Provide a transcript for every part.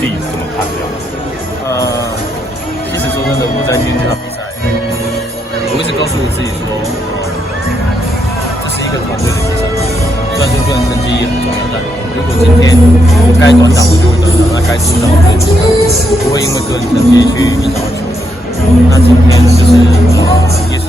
自己怎么看这样子？其实说真的，我在今天这场比赛，我一直告诉我自己说，这是一个团队的比赛。虽然说个人成绩也很重要，但如果今天我该短打我就会短打，那该输打我就会输打，不会因为个人成绩去影响到球队。那今天就是也是。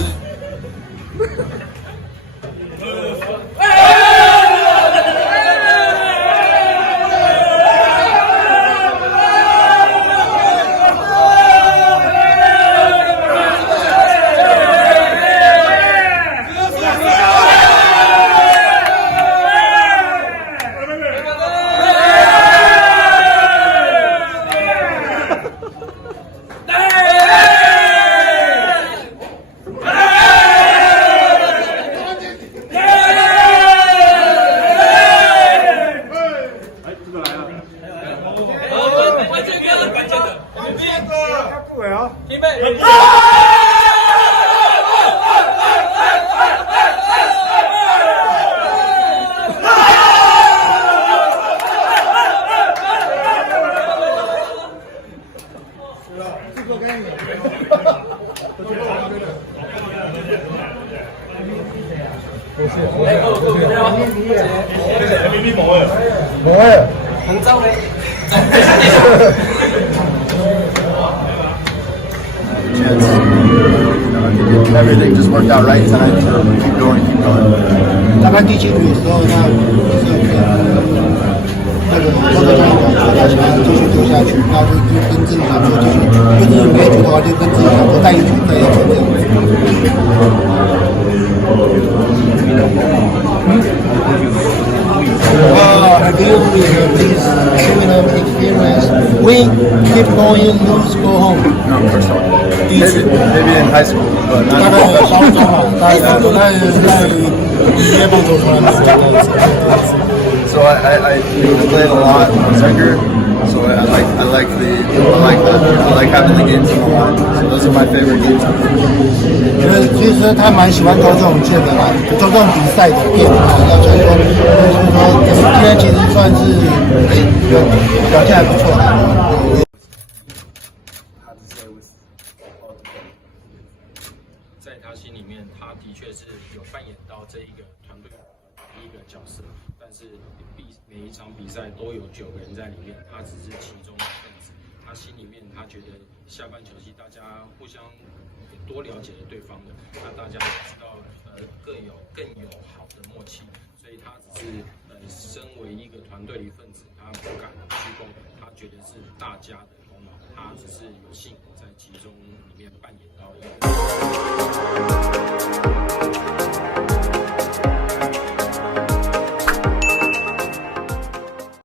Everything just worked out right tonight, so keep going. 大概第7局的时候，那球继续丢下去，那就跟自己讲说继续，就是没局的话就跟自己讲说再一局这样子。I feel with this criminal experience, we keep going, lose, go home. No, of course not. Maybe in high school, but not. 大概高中嘛，大概在毕业棒球出来的时候。So I played a lot when I was younger. So I like having the games on. So those are my favorite games. 其实他蛮喜欢做这种件的啦，做这种比赛的变化，所以说今天其实算是表现还不错。在他心里面，他的确是有扮演到这一个团队的一个角色，但是每一场比赛都有9个人在里面，他只是其中的分子。他心里面他觉得下半球季大家互相多了解了对方的，那大家也知道更有好的默契，所以他只是身为一个团队的一份子，他不敢鞠躬，他觉得是大家的功劳，他只是有幸在其中里面扮演到一个。